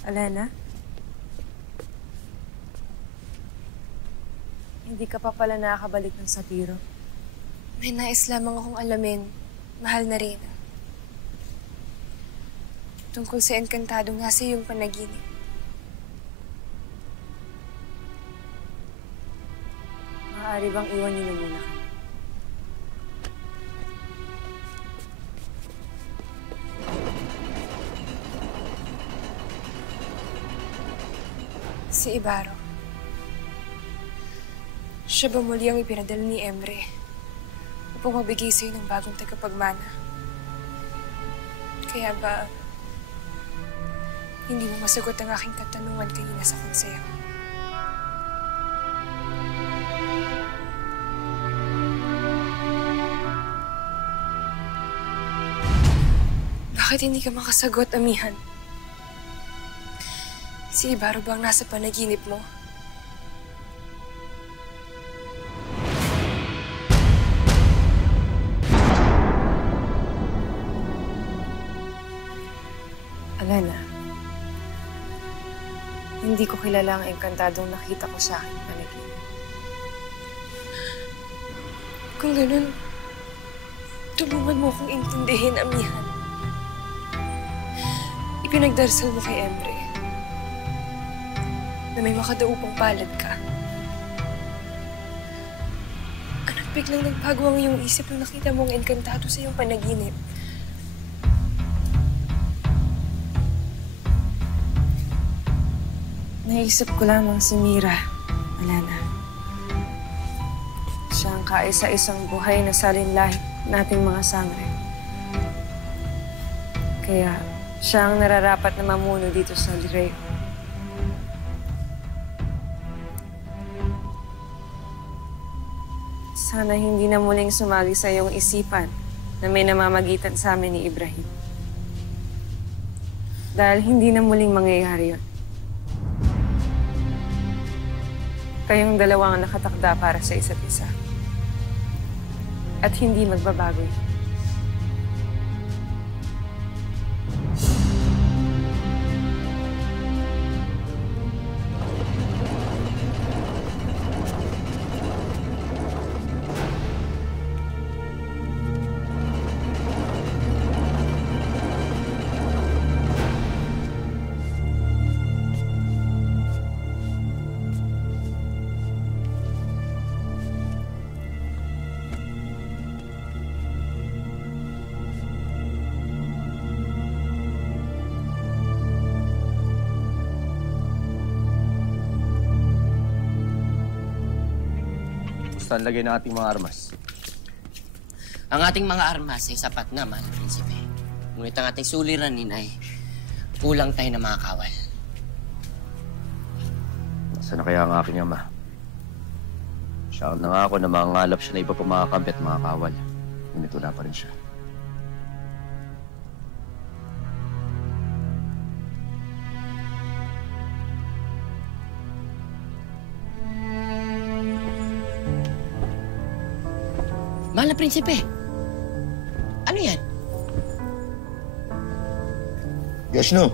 Alena? Hindi ka pa pala nakakabalik ng Sapiro. May nais lamang akong alamin. Mahal na rin. Tungkol sa Encantado nga sa iyong panaginip. Maaari bang iwan niyo na muna ka? Si Ibaro. Siya ba muli ang ipinadala ni Emre upang mabigay sa'yo ng bagong tagapagmana? Kaya ba hindi mo masagot ang aking katanungan kanina sa konseho? Bakit hindi ka makasagot, amihan? Si Ibaro bang nasa panaginip mo? Alena, hindi ko kilala ang Encantadong nakita ko sa aking panaginip. Kung ganun, tulungan mo akong intindihin, amihan. Ipinagdarasal mo kay Emre na may makadaupang palad ka. Ano't biglang nagbago ang iyong isip nung nakita mo ang Encantado sa iyong panaginip? Naisip ko lamang si Mira, Alena. Siya ang kaisa-isang buhay na salinlahit nating mga sangre. Kaya siya ang nararapat na mamuno dito sa Lireo. Sana hindi na muling sumagi sa iyong isipan na may namamagitan sa amin ni Ibrahim. Dahil hindi na muling mangyayari yun. Kayong dalawa ang nakatakda para sa isa't isa. At hindi magbabago yun. Saan lagay ng ating mga armas? Ang ating mga armas ay sapat na, Mahal na Prinsipe. Ngunit ang ating suliranin ay kulang tayo ng mga kawal. Nasaan na kaya ang aking ama? Siya ang nangako na mangangalap siya na iba pa mga kampi at mga kawal. Ngunit wala pa rin siya. Mahal na Prinsipe, ano yan? Yashno!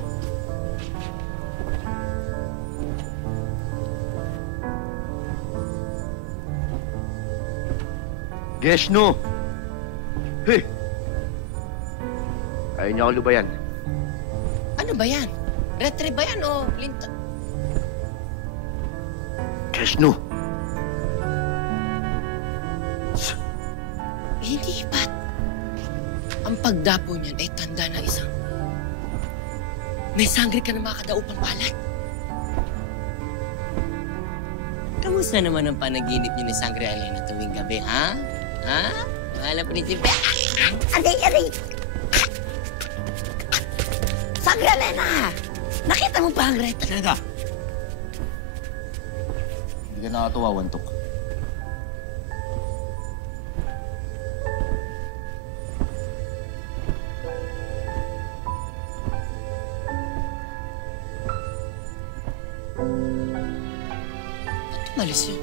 Geshno! Hey! Ayaw niya ako lubayan. Ano ba yan? Retre ba yan o linta? Geshno! Hindi ba't ang pagdapo niyan ay tanda ng isang may sangre ka na mga kadaupang palad? Kamusta naman ang panaginip niyo ni Sangre Alena tuwing gabi, ha? Ha? Mahal na Prinsipe? Aray! Sangre Alena! Nakita mo ba ang reta? Alena! Hindi ka nakatuwa, Wantok. Malis yun.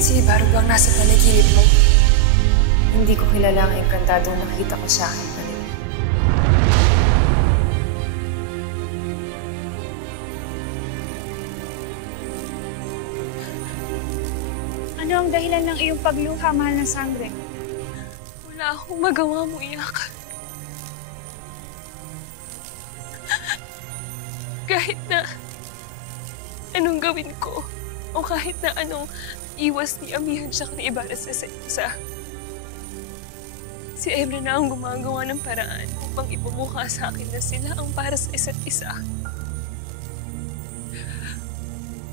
Si Ibarra ba ang nasa panaginip mo? Hindi ko kilala ang engkantadong nakita ko sa akin pa rin. Ano ang dahilan ng iyong pagluha, mahal na sangre? Wala akong magawa mo iyak. Kahit na anong gawin ko, o kahit na anong iwas ni Amihan siya ni Ibarra sa isa't isa, si Emre na ang gumagawa ng paraan upang ipamukha sa akin na sila ang para sa isa't isa.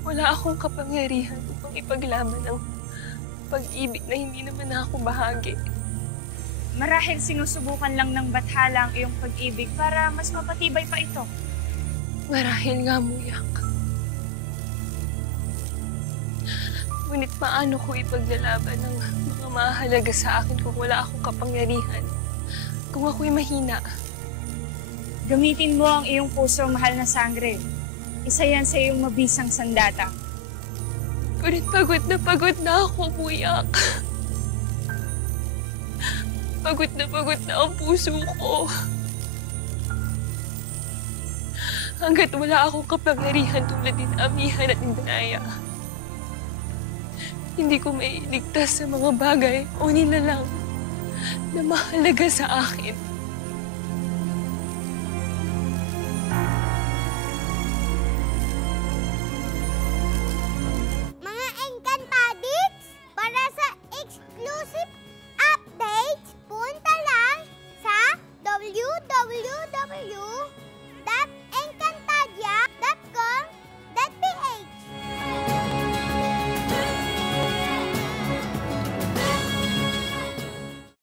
Wala akong kapangyarihan upang ipaglaban ang pag-ibig na hindi naman ako bahagi. Marahil sinusubukan lang ng bathala ang iyong pag-ibig para mas mapatibay pa ito. Marahil nga, Muyak. Ngunit paano ko ipaglalaban ang mga mahalaga sa akin kung wala akong kapangyarihan? Kung ako'y mahina? Gamitin mo ang iyong puso, mahal na sangre. Isa yan sa iyong mabisang sandata. Ngunit pagod na ako, Muyak. Pagod na ang puso ko. Hanggat wala akong kapangyarihan tulad din Amihan at Indanaya, hindi ko mailigtas sa mga bagay o nilalang na mahalaga sa akin.